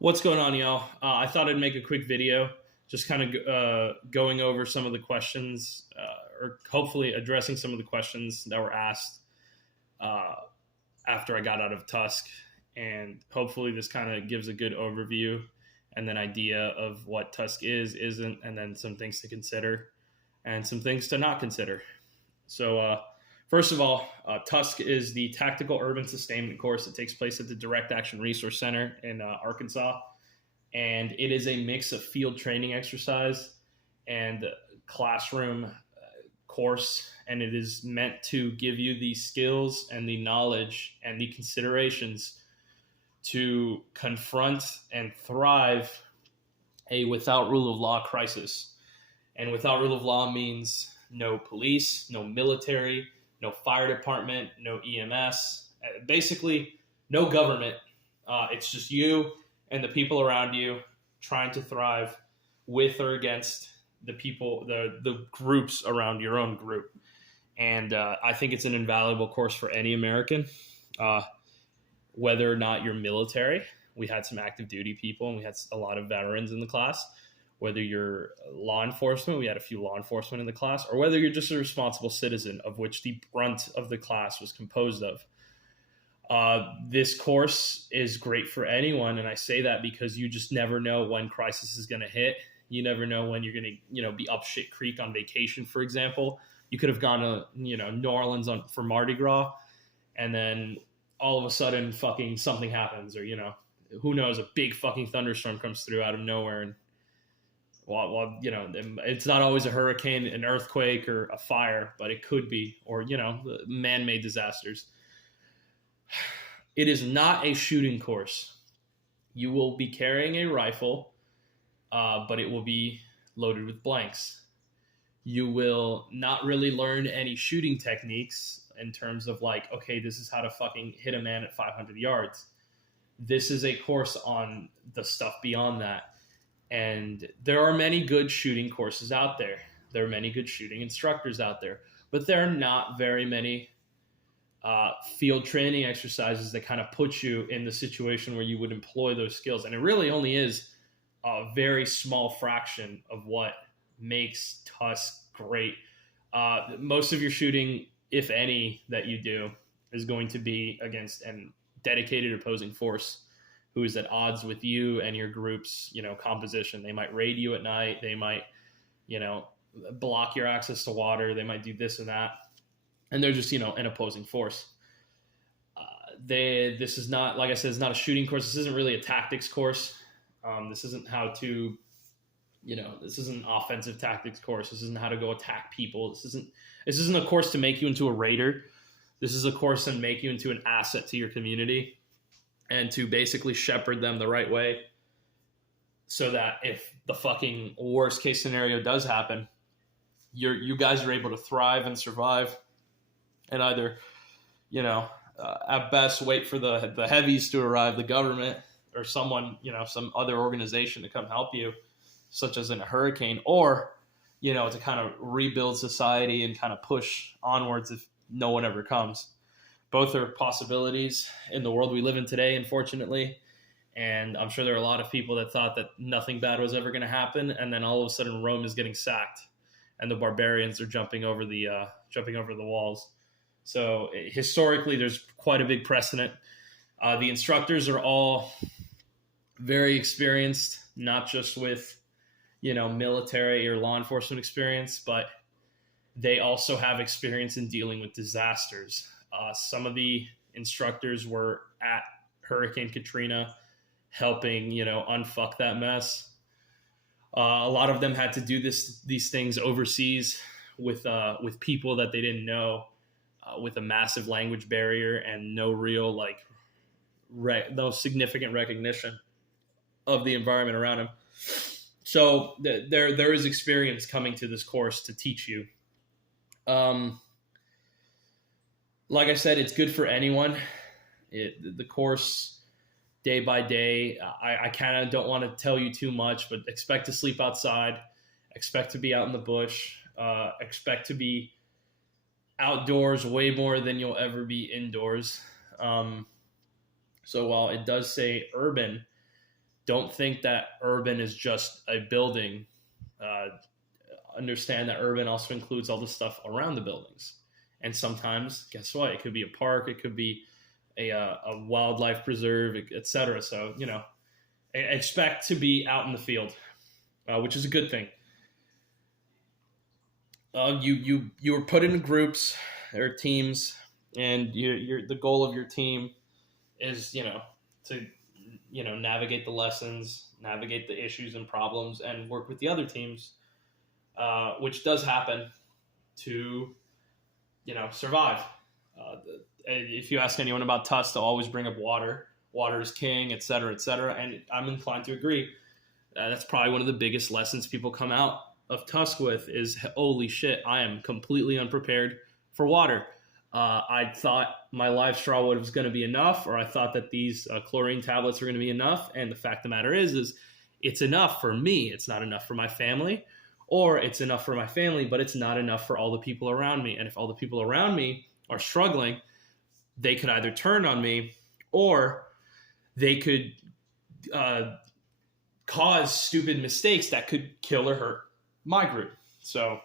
What's going on, y'all? I thought I'd make a quick video, just kind of going over some of the questions, or hopefully addressing some of the questions that were asked uh, after I got out of TUSK. And hopefully this kind of gives a good overview and then idea of what TUSK is, isn't, and then some things to consider and some things to not consider. So first of all, TUSK is the Tactical Urban Sustainment course that takes place at the Direct Action Resource Center in Arkansas. And it is a mix of field training exercise and classroom course. And it is meant to give you the skills and the knowledge and the considerations to confront and thrive a without rule of law crisis. And without rule of law means no police, no military, no fire department, no EMS, basically no government. It's just you and the people around you trying to thrive with or against the people, the groups around your own group. And I think it's an invaluable course for any American, whether or not you're military. We had some active duty people and we had a lot of veterans in the class. Whether you're law enforcement, we had a few law enforcement in the class, or whether you're just a responsible citizen, of which the brunt of the class was composed of. This course is great for anyone, and I say that because you just never know when crisis is going to hit. You never know when you're going to, be up shit creek on vacation, for example. You could have gone to, New Orleans for Mardi Gras, and then all of a sudden fucking something happens, or, who knows, a big fucking thunderstorm comes through out of nowhere, and it's not always a hurricane, an earthquake, or a fire, but it could be, or, man-made disasters. It is not a shooting course. You will be carrying a rifle, but it will be loaded with blanks. You will not really learn any shooting techniques in terms of okay, this is how to fucking hit a man at 500 yards. This is a course on the stuff beyond that. And there are many good shooting courses out there. There are many good shooting instructors out there, but there are not very many field training exercises that kind of put you in the situation where you would employ those skills. And it really only is a very small fraction of what makes TUSK great. Most of your shooting, if any, that you do is going to be against a dedicated opposing force who is at odds with you and your group's, composition. They might raid you at night. They might, block your access to water. They might do this and that. And they're just, an opposing force. This is not, like I said, it's not a shooting course. This isn't really a tactics course. This isn't how to, this isn't an offensive tactics course. This isn't how to go attack people. This isn't a course to make you into a raider. This is a course to make you into an asset to your community and to basically shepherd them the right way so that if the fucking worst case scenario does happen, you guys are able to thrive and survive and either, at best wait for the heavies to arrive, the government or someone, some other organization to come help you, such as in a hurricane, or, to kind of rebuild society and kind of push onwards if no one ever comes. Both are possibilities in the world we live in today, unfortunately. And I'm sure there are a lot of people that thought that nothing bad was ever going to happen. And then all of a sudden Rome is getting sacked and the barbarians are jumping over the walls. So historically, there's quite a big precedent. The instructors are all very experienced, not just with, military or law enforcement experience, but they also have experience in dealing with disasters. Some of the instructors were at Hurricane Katrina helping, unfuck that mess. A lot of them had to do these things overseas with people that they didn't know, with a massive language barrier and no real no significant recognition of the environment around them. So there is experience coming to this course to teach you. Like I said, it's good for anyone. The course, day by day, I kind of don't want to tell you too much, but expect to sleep outside, expect to be out in the bush, expect to be outdoors way more than you'll ever be indoors. So while it does say urban, don't think that urban is just a building. Understand that urban also includes all the stuff around the buildings. And sometimes, guess what? It could be a park, it could be a wildlife preserve, etc. So, expect to be out in the field, which is a good thing. You were put into groups or teams, and the goal of your team is to navigate the lessons, navigate the issues and problems, and work with the other teams, which does happen to survive. If you ask anyone about TUSK, they'll always bring up water. Water is king, et cetera, and I'm inclined to agree. That's probably one of the biggest lessons people come out of TUSK with is, holy shit, I am completely unprepared for water. I thought my live straw was going to be enough, or I thought that these chlorine tablets are going to be enough. And the fact of the matter is it's enough for me. It's not enough for my family, or it's enough for my family, but it's not enough for all the people around me. And if all the people around me are struggling, they could either turn on me, or they could cause stupid mistakes that could kill or hurt my group. So,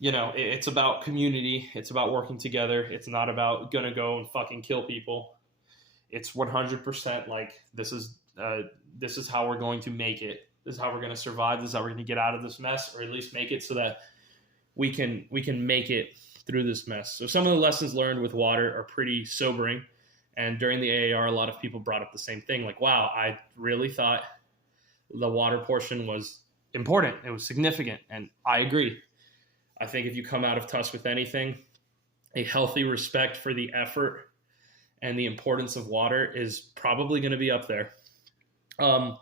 it's about community. It's about working together. It's not about going to go and fucking kill people. It's 100% like, this is how we're going to make it. This is how we're going to survive. This is how we're going to get out of this mess, or at least make it so that we can make it through this mess. So some of the lessons learned with water are pretty sobering. And during the AAR, a lot of people brought up the same thing. Like, wow, I really thought the water portion was important. It was significant. And I agree. I think if you come out of TUSK with anything, a healthy respect for the effort and the importance of water is probably going to be up there. Another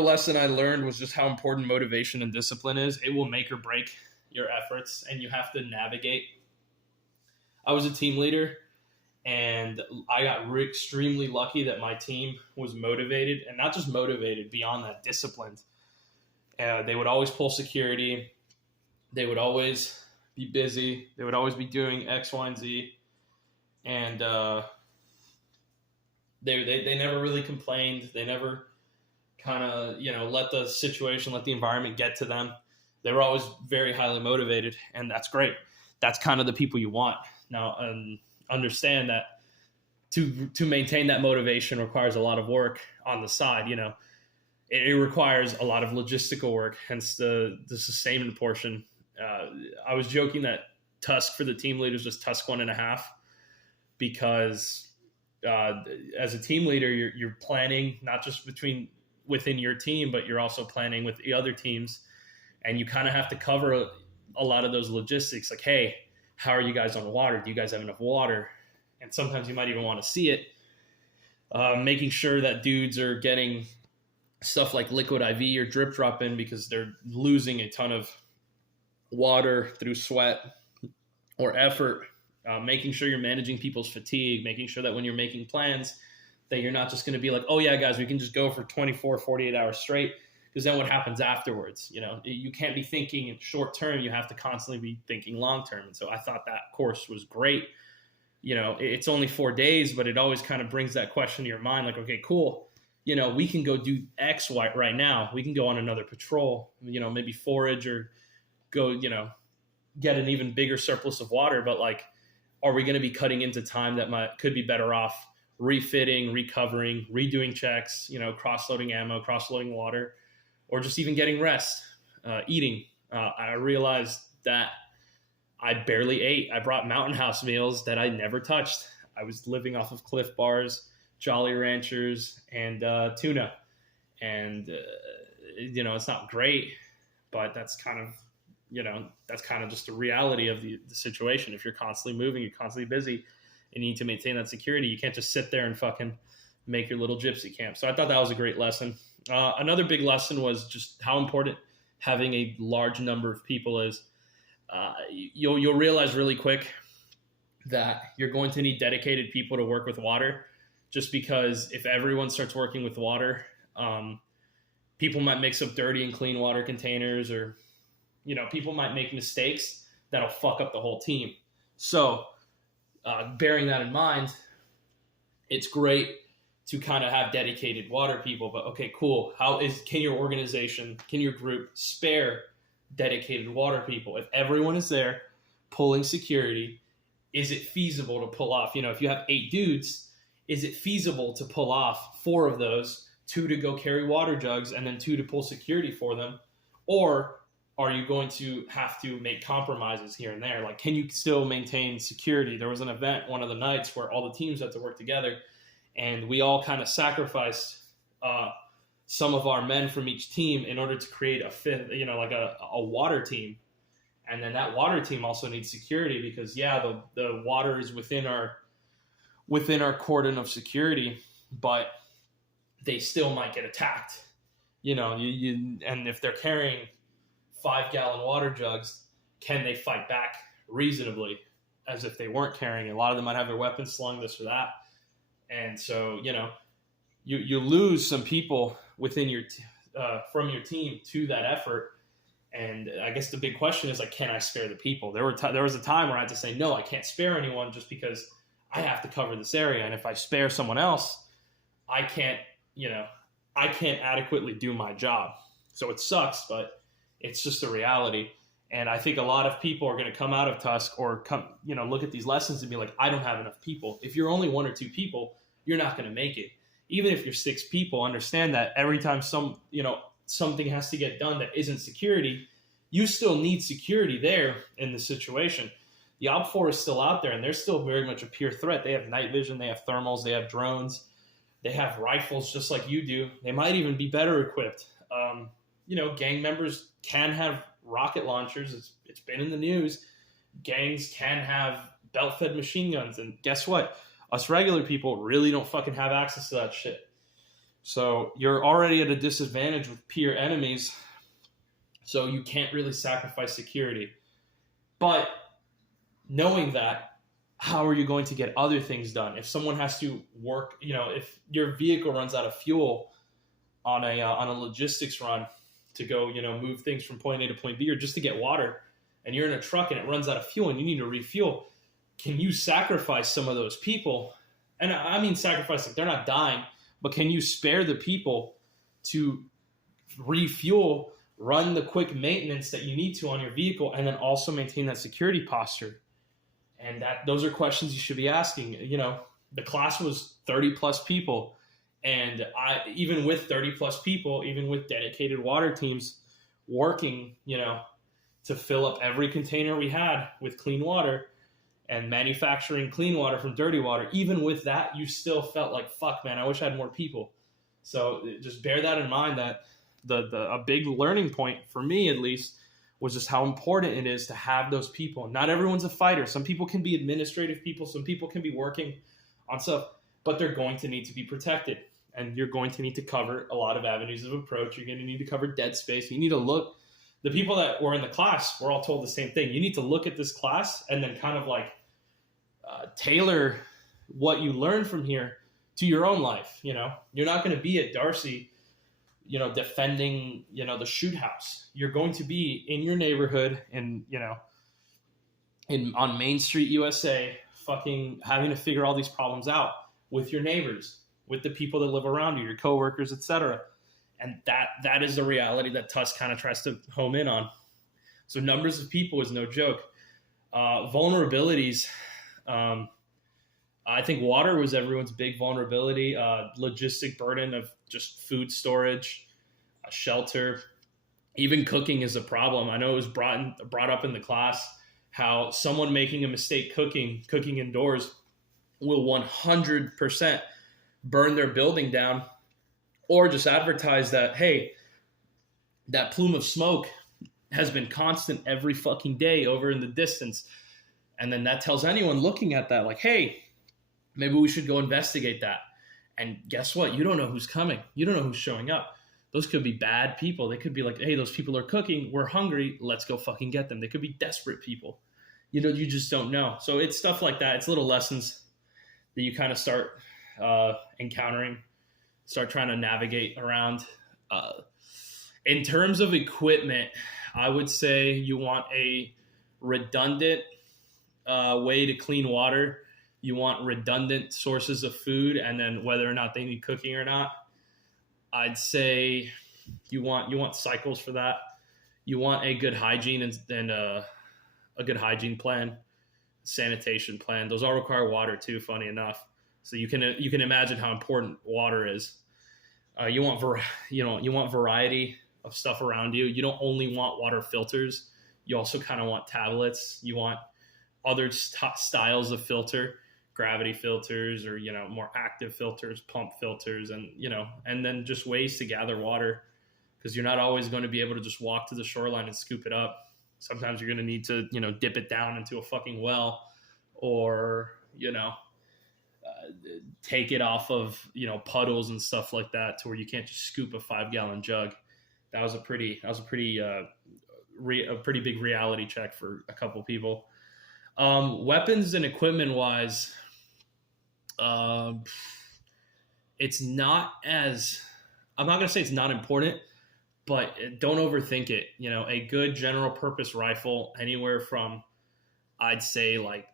lesson I learned was just how important motivation and discipline is. It will make or break your efforts, and you have to navigate. I was a team leader, and I got extremely lucky that my team was motivated, and not just motivated, beyond that, disciplined. They would always pull security. They would always be busy. They would always be doing X, Y, and Z. And they never really complained. They never kind of, let the situation, let the environment get to them. They were always very highly motivated, and that's great. That's kind of the people you want. Now, understand that to maintain that motivation requires a lot of work on the side. It requires a lot of logistical work, hence the sustainment portion. I was joking that TUSK for the team leaders was TUSK 1.5, because as a team leader, you're planning not just within your team, but you're also planning with the other teams. And you kind of have to cover a lot of those logistics. Like, hey, how are you guys on water? Do you guys have enough water? And sometimes you might even want to see it. Making sure that dudes are getting stuff like liquid IV or drip drop in, because they're losing a ton of water through sweat or effort. Making sure you're managing people's fatigue, making sure that when you're making plans, that you're not just going to be like, oh yeah, guys, we can just go for 24, 48 hours straight. Because then what happens afterwards? You can't be thinking in short term. You have to constantly be thinking long term. And so I thought that course was great. It's only 4 days, but it always kind of brings that question to your mind. Like, okay, cool. We can go do X, Y right now. We can go on another patrol, maybe forage or go, get an even bigger surplus of water. But like, are we going to be cutting into time that could be better off refitting, recovering, redoing checks, cross-loading ammo, cross-loading water, or just even getting rest, eating? I realized that I barely ate. I brought Mountain House meals that I never touched. I was living off of Cliff Bars, Jolly Ranchers, and tuna. And, it's not great, but that's kind of just the reality of the situation. If you're constantly moving, you're constantly busy, and you need to maintain that security. You can't just sit there and fucking make your little gypsy camp. So I thought that was a great lesson. Another big lesson was just how important having a large number of people is. You'll realize really quick that you're going to need dedicated people to work with water, just because if everyone starts working with water, people might mix up dirty and clean water containers, or people might make mistakes that'll fuck up the whole team. So bearing that in mind, it's great to kind of have dedicated water people. But okay, cool. Can your organization, can your group spare dedicated water people? If everyone is there pulling security, is it feasible to pull off? If you have 8 dudes, is it feasible to pull off 4 of those, 2 to go carry water jugs and then 2 to pull security for them? Or are you going to have to make compromises here and there? Like, can you still maintain security? There was an event one of the nights where all the teams had to work together, and we all kind of sacrificed some of our men from each team in order to create a fifth, like a water team. And then that water team also needs security because, the water is within our cordon of security, but they still might get attacked. And if they're carrying 5-gallon water jugs, can they fight back reasonably as if they weren't carrying? A lot of them might have their weapons slung, this or that. And so, you lose some people within from your team to that effort. And I guess the big question is, like, can I spare the people? There was a time where I had to say, no, I can't spare anyone just because I have to cover this area. And if I spare someone else, I can't adequately do my job. So it sucks, but it's just a reality. And I think a lot of people are going to come out of TUSK or look at these lessons and be like, I don't have enough people. If you're only 1 or 2 people, you're not going to make it. Even if you're 6 people, understand that every time something has to get done that isn't security, you still need security there in the situation. The OPFOR is still out there, and they're still very much a peer threat. They have night vision, they have thermals, they have drones, they have rifles just like you do. They might even be better equipped. Gang members can have rocket launchers. It's been in the news. Gangs can have belt-fed machine guns, and guess what? Us regular people really don't fucking have access to that shit. So you're already at a disadvantage with peer enemies, so you can't really sacrifice security. But knowing that, how are you going to get other things done? If someone has to work, if your vehicle runs out of fuel on a logistics run to go, move things from point A to point B, or just to get water, and you're in a truck and it runs out of fuel and you need to refuel, can you sacrifice some of those people? And I mean sacrifice, like they're not dying, but can you spare the people to refuel, run the quick maintenance that you need to on your vehicle, and then also maintain that security posture? And those are questions you should be asking. The class was 30 plus people. And even with 30 plus people, even with dedicated water teams working, to fill up every container we had with clean water and manufacturing clean water from dirty water, even with that, you still felt like, fuck, man, I wish I had more people. So just bear that in mind, that a big learning point for me, at least, was just how important it is to have those people. Not everyone's a fighter. Some people can be administrative people. Some people can be working on stuff, but they're going to need to be protected. And you're going to need to cover a lot of avenues of approach. You're going to need to cover dead space. You need to look. The people that were in the class were all told the same thing. You need to look at this class and then kind of like tailor what you learn from here to your own life. You're not going to be at Darcy, defending, the shoot house. You're going to be in your neighborhood and, on Main Street, USA, fucking having to figure all these problems out with your neighbors, with the people that live around you, your coworkers, etc. And that is the reality that TUSK kind of tries to home in on. So numbers of people is no joke. Vulnerabilities. I think water was everyone's big vulnerability. Logistic burden of just food storage, shelter, even cooking is a problem. I know it was brought up in the class how someone making a mistake cooking indoors will 100% burn their building down, or just advertise that, hey, that plume of smoke has been constant every fucking day over in the distance. And then that tells anyone looking at that, like, hey, maybe we should go investigate that. And guess what? You don't know who's coming. You don't know who's showing up. Those could be bad people. They could be like, hey, those people are cooking. We're hungry. Let's go fucking get them. They could be desperate people. You just don't know. So it's stuff like that. It's little lessons that you kind of start encountering, start trying to navigate around. In terms of equipment, I would say you want a redundant way to clean water. You want redundant sources of food, and then whether or not they need cooking or not. I'd say you want cycles for that. You want a good hygiene and a good hygiene plan, sanitation plan. Those all require water too. Funny enough, so you can imagine how important water is. You want variety of stuff around you. You don't only want water filters. You also kind of want tablets. You want other styles of filter, gravity filters, or more active filters, pump filters, and then just ways to gather water, because you're not always going to be able to just walk to the shoreline and scoop it up. Sometimes you're going to need to dip it down into a fucking well, or take it off of puddles and stuff like that, to where you can't just scoop a 5-gallon jug. That was a pretty big reality check for a couple people. Weapons and equipment wise, it's not as, I'm not going to say it's not important, but don't overthink it. A good general purpose rifle, anywhere from, I'd say 11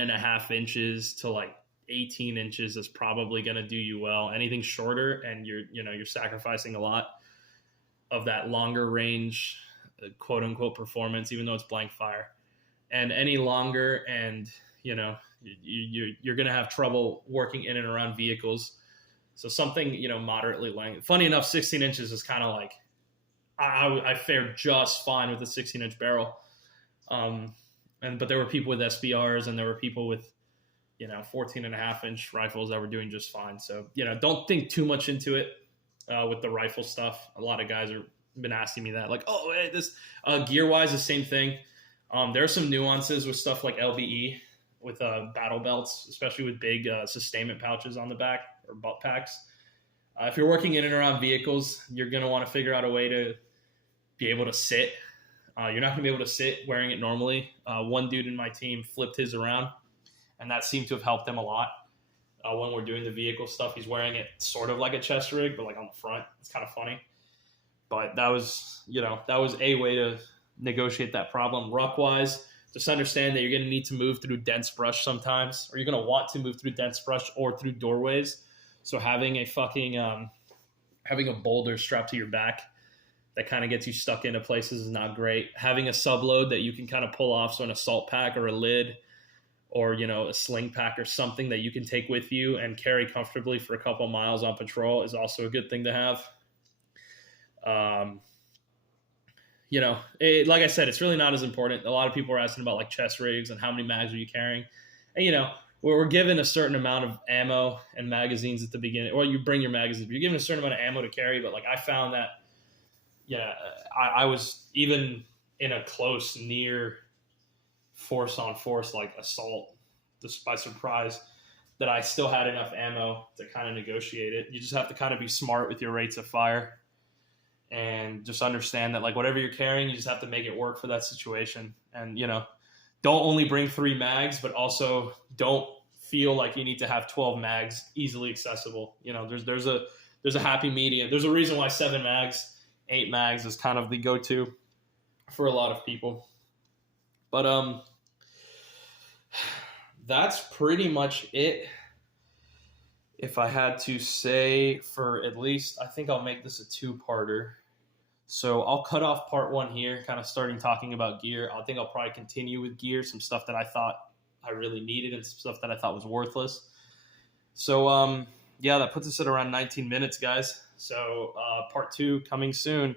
and a half inches to 18 inches is probably going to do you well. Anything shorter, and you're sacrificing a lot of that longer range, quote unquote, performance, even though it's blank fire. And any longer, and you're going to have trouble working in and around vehicles. So something moderately length. Funny enough, 16 inches is kind of I fared just fine with a 16-inch barrel. But there were people with SBRs, and there were people with 14 and a half inch rifles that were doing just fine. So don't think too much into it with the rifle stuff. A lot of guys are been asking me that, oh, hey, this gear wise, the same thing. There are some nuances with stuff like LBE with battle belts, especially with big sustainment pouches on the back, or butt packs. If you're working in and around vehicles, you're going to want to figure out a way to be able to sit. You're not going to be able to sit wearing it normally. One dude in my team flipped his around, and that seemed to have helped him a lot. When we're doing the vehicle stuff, he's wearing it sort of like a chest rig, but on the front. It's kind of funny. But that was a way to negotiate that problem. Ruck-wise, just understand that you're going to need to move through dense brush sometimes, or you're going to want to move through dense brush or through doorways. So having a boulder strapped to your back that kind of gets you stuck into places is not great. Having a subload that you can kind of pull off, so an assault pack or a lid, or a sling pack or something that you can take with you and carry comfortably for a couple miles on patrol, is also a good thing to have. Like I said, it's really not as important. A lot of people are asking about chest rigs and how many mags are you carrying. And we're given a certain amount of ammo and magazines at the beginning, or you bring your magazines. You're given a certain amount of ammo to carry, but I found that, I was even in a close, near force on force, assault, just by surprise, that I still had enough ammo to kind of negotiate it. You just have to kind of be smart with your rates of fire, and just understand that whatever you're carrying, you just have to make it work for that situation. And don't only bring 3 mags, but also don't feel like you need to have 12 mags easily accessible. There's a happy medium. There's a reason why 7 mags, 8 mags is kind of the go-to for a lot of people. But that's pretty much it. If I had to say, for at least, I think I'll make this a 2-parter. So I'll cut off part 1 here, kind of starting talking about gear. I think I'll probably continue with gear, some stuff that I thought I really needed and some stuff that I thought was worthless. So, that puts us at around 19 minutes, guys. So part 2 coming soon.